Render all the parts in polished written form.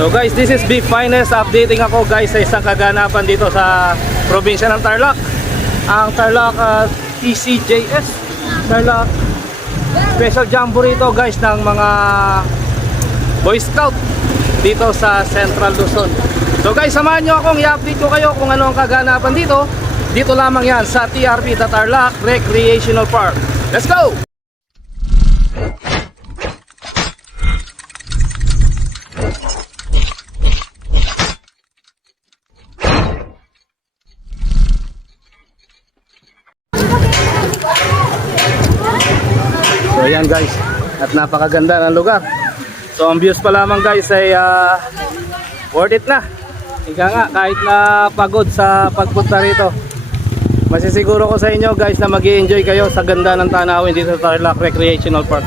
So guys, this is Big Finest. Updating ako guys sa isang kaganapan dito sa probinsya ng Tarlac. Ang Tarlac TCJS Tarlac Special Jamboree ito guys ng mga Boy Scout dito sa Central Luzon. So guys, samahan nyo akong i-update ko kayo kung ano ang kaganapan dito. Dito lamang yan sa TRP, the Tarlac Recreational Park. Let's go! So yan guys, at napakaganda ng lugar. So ang views pa lamang guys ay worth it na. Ika nga, kahit na pagod sa pagpunta rito, masisiguro ko sa inyo guys na mag-i-enjoy kayo sa ganda ng tanawin dito sa Tarlac Recreational Park.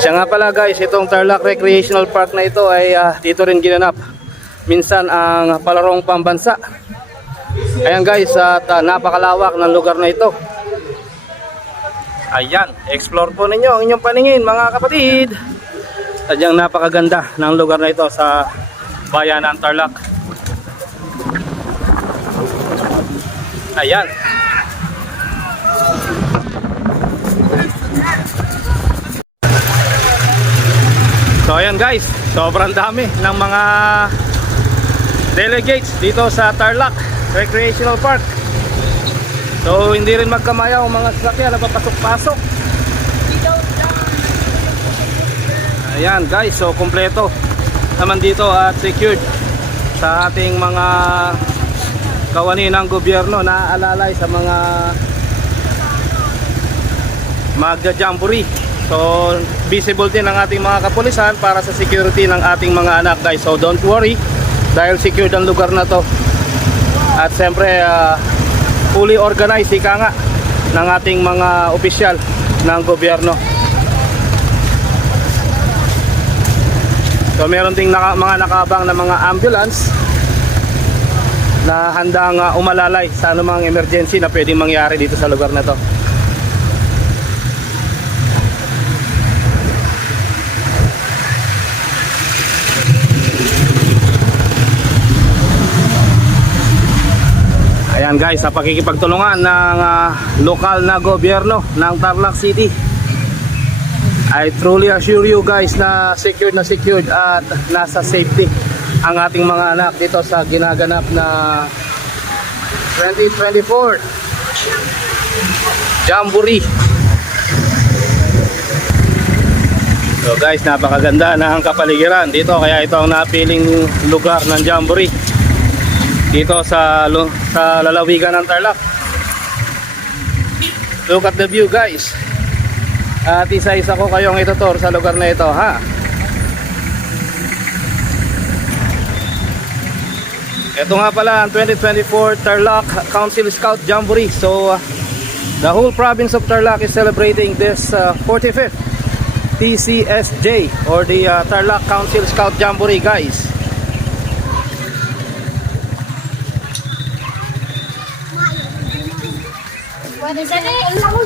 Siya nga pala guys, itong Tarlac Recreational Park na ito ay dito rin ginanap minsan ang palarong pambansa. Ayan guys, at napakalawak ng lugar na ito. Ayan, explore po ninyo ang inyong paningin mga kapatid. Sadyang napakaganda ng lugar na ito sa bayan ng Tarlac. Ayan. So ayan guys, sobrang dami ng mga delegates dito sa Tarlac Recreational Park. So hindi rin magkamaya ang mga sasakyan na papasok-pasok. Ayan guys, so kumpleto naman dito at secured sa ating mga kawani ng gobyerno na alalay sa mga magja-jamboree. So visible din ang ating mga kapulisan para sa security ng ating mga anak guys. So don't worry, dahil secured ang lugar na to. At siyempre fully organized ika nga ng ating mga opisyal ng gobyerno. So meron ding mga nakabang na mga ambulance na handang umalalay sa anumang emergency na pwedeng mangyari dito sa lugar na to. Ayan guys, sa pakikipagtulungan ng lokal na gobyerno ng Tarlac City, I truly assure you guys na secured at nasa safety ang ating mga anak dito sa ginaganap na 2024 Jamboree. So guys, napakaganda na ang kapaligiran dito, kaya ito ang napiling lugar ng Jamboree dito sa lalawigan ng Tarlac. Look at the view guys. At isa-isa ko kayong itutur sa lugar na ito ha. Ito nga pala ang 2024 Tarlac Council Scout Jamboree. So the whole province of Tarlac is celebrating this 45th TCSJ or the Tarlac Council Scout Jamboree guys.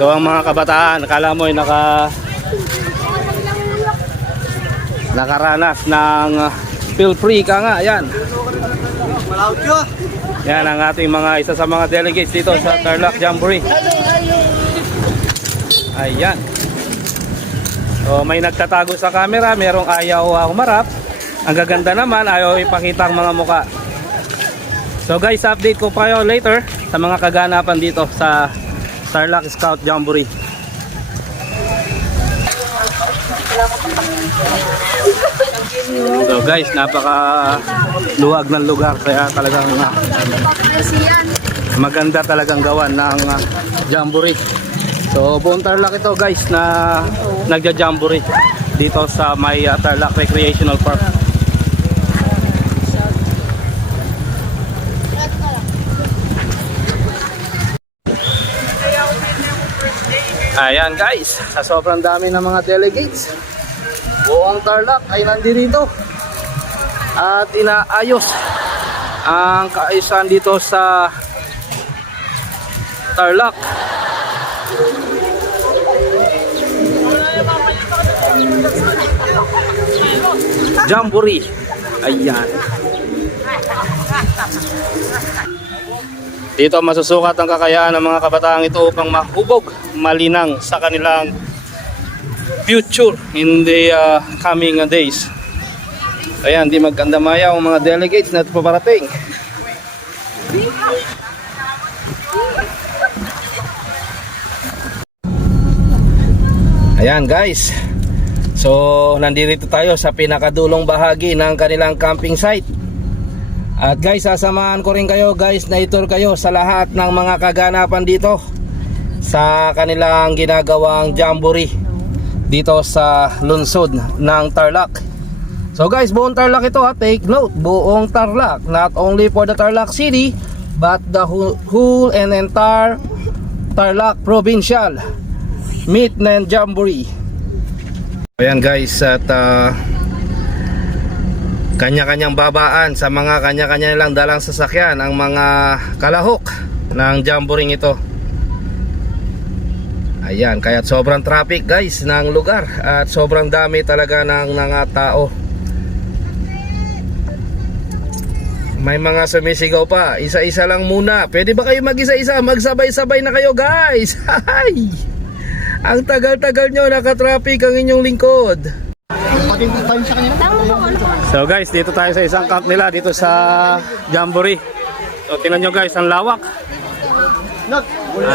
So ang mga kabataan, akala mo ay nakaranas ng feel free ka nga, yan. Yan ang ating mga isa sa mga delegates dito sa Tarlac Jamboree. Ayan. So may nagtatago sa camera, merong ayaw humarap. Ang gaganda naman, ayaw ipakita ang mga muka. So guys, update ko pa kayo later sa mga kaganapan dito sa Tarlac Scout Jamboree. So guys, napaka luwag ng lugar, kaya talagang maganda talagang gawan ng jamboree. So buong Tarlac ito guys na nagja-jamboree dito sa may Tarlac Recreational Park. Ayan guys, sa sobrang dami ng mga delegates, buong Tarlac ay nandito at inaayos ang kaayusan dito sa Tarlac. Jamboree. Ayan. Dito masusukat ang kakayahan ng mga kabataang ito upang mahubog, malinang sa kanilang future in the coming days. Ayan, di magkandamaya ang mga delegates na paparating. Ayan guys, so nandito tayo sa pinakadulong bahagi ng kanilang camping site. At guys, sasamahan ko rin kayo guys na i-tour kayo sa lahat ng mga kaganapan dito sa kanilang ginagawang jamboree dito sa lungsod ng Tarlac. So guys, buong Tarlac ito ha, take note, buong Tarlac, not only for the Tarlac City but the whole and entire Tarlac Provincial Meet and Jamboree. Ayan guys, at kanya-kanyang babaan sa mga kanya-kanya nilang dalang sasakyan ang mga kalahok ng jamboree ito. Ayan, kaya sobrang traffic guys ng lugar at sobrang dami talaga ng tao. May mga sumisigaw pa, isa-isa lang muna. Pwede ba kayo mag-isa-isa? Magsabay-sabay na kayo guys. Hay! Ang tagal-tagal nyo, naka-traffic ang inyong lingkod. So guys, dito tayo sa isang camp nila dito sa Jamboree. So tingnan nyo guys, ang lawak.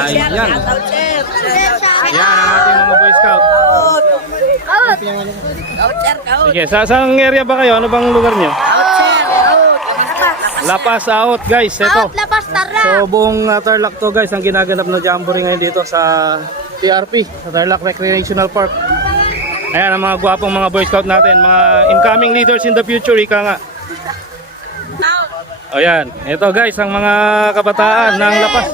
Ayan. Ayan ang ating mga Boy Scout. Sige, saan area ba kayo? Ano bang lugar nyo? Lapas Out guys, ito. So buong Tarlac to guys, ang ginaganap na Jamboree ngayon dito sa PRP, sa Tarlac Recreational Park. Ayan ang mga gwapong mga Boy Scout natin, mga incoming leaders in the future, ika nga. Ayan, ito guys ang mga kabataan ng Lapas.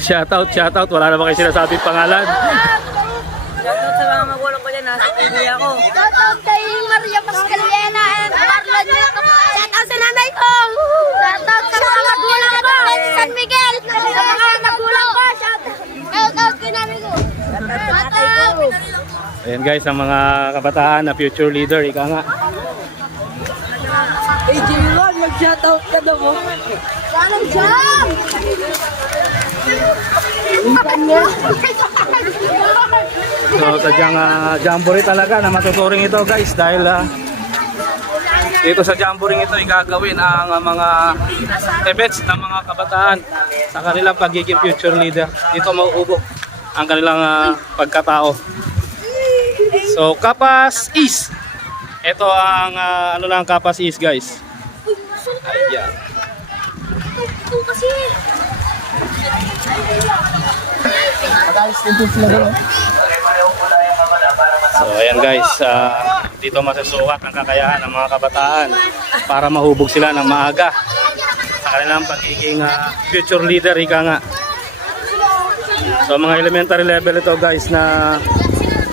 Shoutout, wala na ba kayo sinasabing pangalan? Shoutout sa mga magulang ko dyan, nasa TV ako. Shoutout kay Maria Pascalena and Marlon. Shoutout sa nanay ko. Shoutout sa mga magulang ko. San Miguel. Sa mga magulang ko. Shoutout kay nanay ko. Ayan guys, ang mga kabataan na future leader, ika nga. Hey Jimon, mag-shoutout ka daw mo. Anong jam? So sadyang jamboree talaga na matuturing ito guys, dahil dito sa jamboree ito igagawin ang mga events ng mga kabataan sa kanilang pagiging future leader. Dito mauubok ang kanilang pagkatao. So Kapas East, ito ang ano lang Kapas East guys. Ayan. So ayan guys, dito masusukat ang kakayahan ng mga kabataan para mahubog sila ng maaga sa kanilang pagiging future leader, ika nga. So mga elementary level ito guys na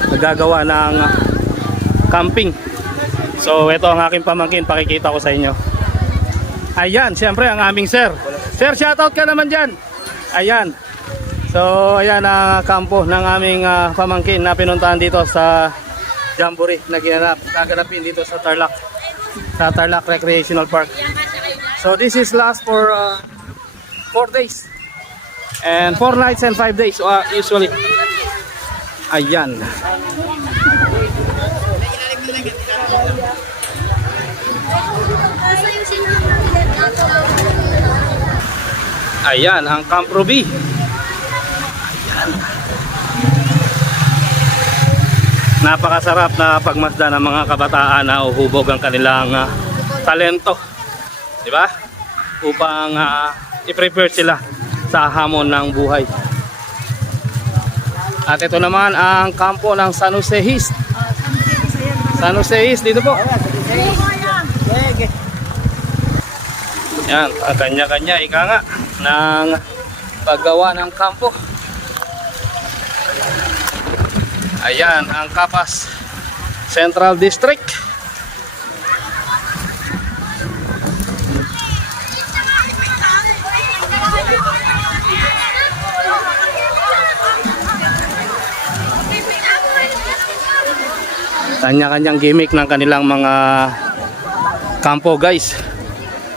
nagagawa ng camping. So ito ang aking pamangkin, pakikita ko sa inyo. Ayan, siyempre ang aming sir. Sir, shoutout ka naman dyan. Ayan. So ayan ang kampo ng aming pamangkin na pinuntahan dito sa Jamboree na gaganapin dito sa Tarlac, sa Tarlac Recreational Park. So this is last for 4 days and 4 nights and 5 days usually. Ayan. Ayan ang Camp Ruby. Napakasarap na pagmasdan ng mga kabataan na uhubog ang kanilang talento, di ba? Upang i-prepare sila sa hamon ng buhay. At ito naman ang kampo ng San Jose East. San Jose East, dito po. Yan, ang kanya-kanya ika nga ng paggawa ng kampo. Ayan ang Kapas Central District. kanya-kanyang gimmick ng kanilang mga kampo guys.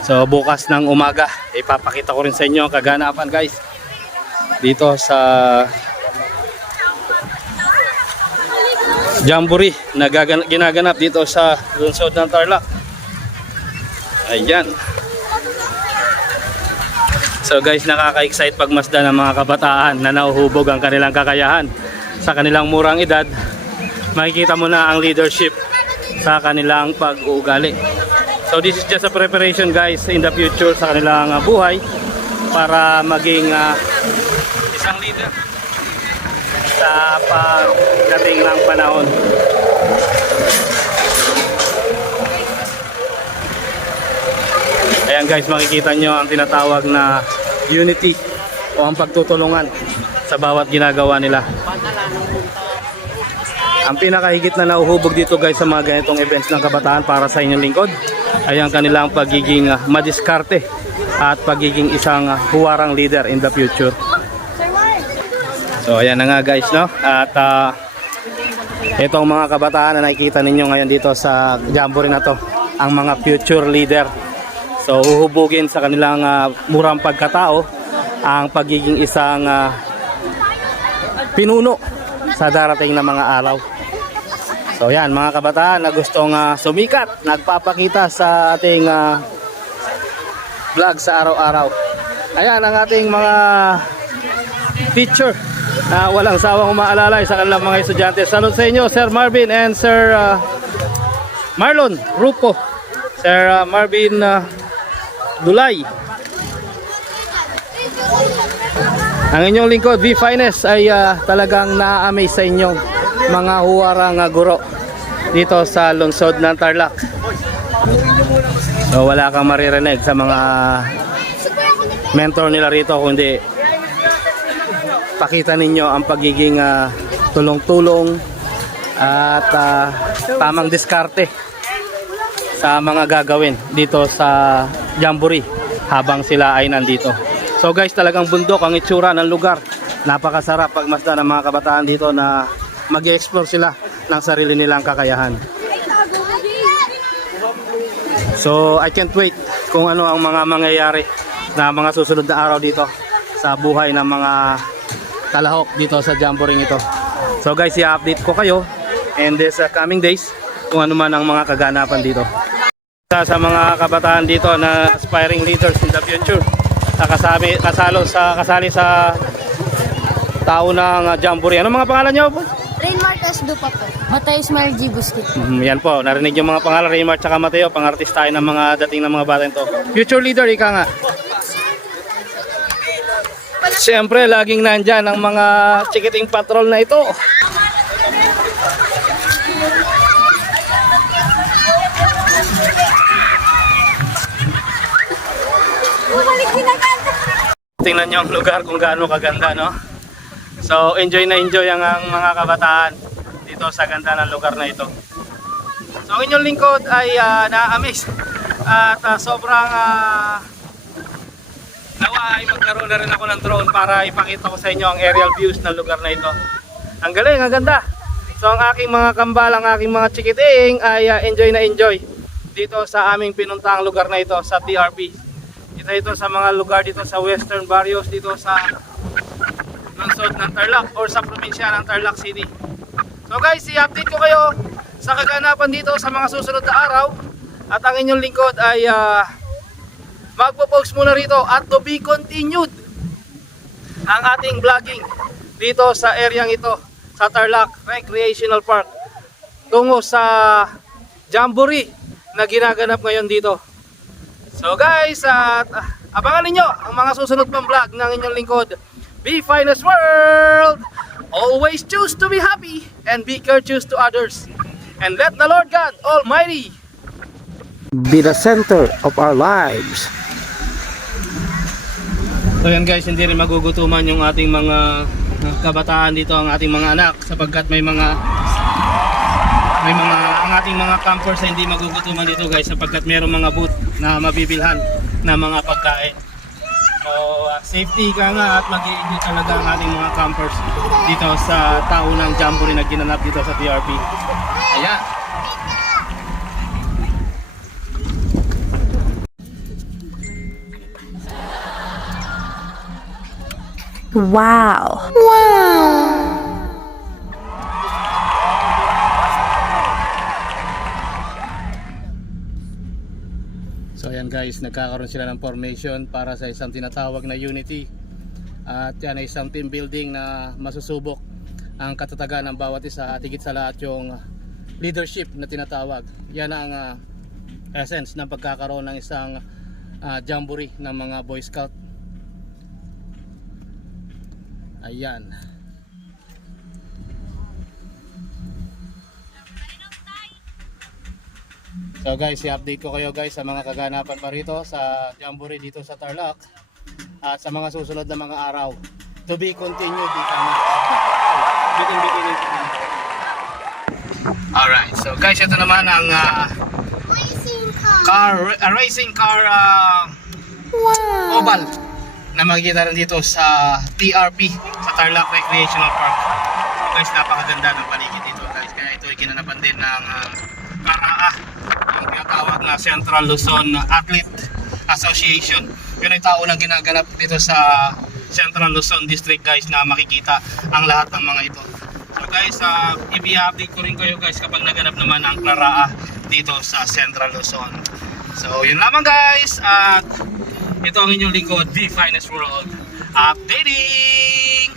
So bukas ng umaga ipapakita ko rin sa inyo ang kaganapan guys dito sa Jamboree na ginaganap dito sa lungsod ng Tarlac. Ayan. So guys, nakaka-excite pagmasdan ng mga kabataan na nauhubog ang kanilang kakayahan sa kanilang murang edad. Makikita mo na ang leadership sa kanilang pag-uugali. So this is just a preparation guys in the future sa kanilang buhay para maging isang leader sa pagdating ng panahon. Ayan guys, makikita nyo ang tinatawag na unity o ang pagtutulungan sa bawat ginagawa nila. Ang pinakahigit na nauhubog dito guys sa mga ganitong events ng kabataan para sa inyong lingkod ay ang kanilang pagiging madiskarte at pagiging isang huwarang leader in the future. So ayan na nga guys, no? At itong mga kabataan na nakikita ninyo ngayon dito sa Jamboree na to, ang mga future leader. So uhubugin sa kanilang murang pagkatao ang pagiging isang pinuno sa darating na mga araw. So yan mga kabataan na gustong sumikat, nagpapakita sa ating vlog sa araw-araw. Ayan ang ating mga teacher na walang sawang umaalalay sa kanilang mga estudyante. Salud sa inyo Sir Marvin and Sir Marlon Rupo, Sir Marvin Dulay. Ang inyong lingkod V Finest ay talagang na-amaze sa inyong mga huwarang guro dito sa lungsod ng Tarlac. So wala kang maririnig sa mga mentor nila rito kundi pakita ninyo ang pagiging tulong-tulong at tamang diskarte sa mga gagawin dito sa Jamboree habang sila ay nandito. So guys, talagang bundok ang itsura ng lugar. Napakasarap pagmasdan ng mga kabataan dito na mag-explore sila ng sarili nilang kakayahan. So I can't wait kung ano ang mga mangyayari na mga susunod na araw dito sa buhay ng mga talahok dito sa Jamboree ito. So guys, i-update ko kayo in this coming days kung ano man ang mga kaganapan dito. Sa mga kabataan dito na aspiring leaders in the future na kasali sa tao ng Jamboree. Ano mga pangalan nyo po? Rain Marquez Dupa po. Matay Ismail G. Busquet. Yan po, narinig yung mga pangalan, Raymar at Mateo, pang-artistahin ng mga dating ng mga bata ito. Future leader, ika nga. Siyempre, laging nandyan ang mga chikiting patrol na ito. Tingnan nyo ang lugar kung gaano kaganda, no? So enjoy na enjoy ang mga kabataan dito sa ganda ng lugar na ito. So ang inyong lingkod ay na-amaze at sobrang nawa ay magkaroon na rin ako ng drone para ipakita ko sa inyo ang aerial views ng lugar na ito. Ang galing, ang ganda. So ang aking mga kambal, ang aking mga chikiting ay enjoy na enjoy dito sa aming pinuntahang lugar na ito sa TRP. Ito sa mga lugar dito sa Western Barrios dito sa lungsod ng Tarlac or sa probinsya ng Tarlac City. So guys, i-update ko kayo sa kaganapan dito sa mga susunod na araw at ang inyong lingkod ay magpo-post muna rito at to be continued ang ating vlogging dito sa areang ito sa Tarlac Recreational Park tungo sa Jamboree na ginaganap ngayon dito. So guys, abangan ninyo ang mga susunod pang vlog ng inyong lingkod V Finest World. Always choose to be happy and be courteous to others, and let the Lord God Almighty be the center of our lives. So yan guys, hindi rin magugutuman yung ating mga kabataan dito, ang ating mga anak, sapagkat may mga ang ating mga campers ay hindi magugutuman dito guys, sapagkat mayroong mga booth na mabibilhan na mga pagkain. So safety ka nga at mag-i-enjoy talaga ang ating mga campers dito sa taunang Jamboree na ginanap dito sa TRP. Ayan. Wow. So ayan guys, nagkakaroon sila ng formation para sa isang tinatawag na unity. At yan ay isang team building na masusubok ang katatagan ng bawat isa at higit sa lahat yung leadership na tinatawag. Yan ang essence ng pagkakaroon ng isang jamboree ng mga Boy Scout. Ayan. So guys, i-update ko kayo guys sa mga kaganapan pa rito sa jamboree dito sa Tarlac at sa mga susunod na mga araw. To be continued dito. Bitin. Alright, so guys, ito naman ang racing car oval na makikita rin dito sa TRP, sa Tarlac Recreational Park. So guys, napakaganda ng paligid dito guys, kaya ito ay ginanapan din ng CARAA, yung tinatawag na Central Luzon Athlete Association. Yun ay tao na ginaganap dito sa Central Luzon District guys, na makikita ang lahat ng mga ito. So guys, i-update ko rin kayo guys kapag naganap naman ang CARAA dito sa Central Luzon. So yun lamang guys, at ito ang inyong lingkod, The Finest World updating.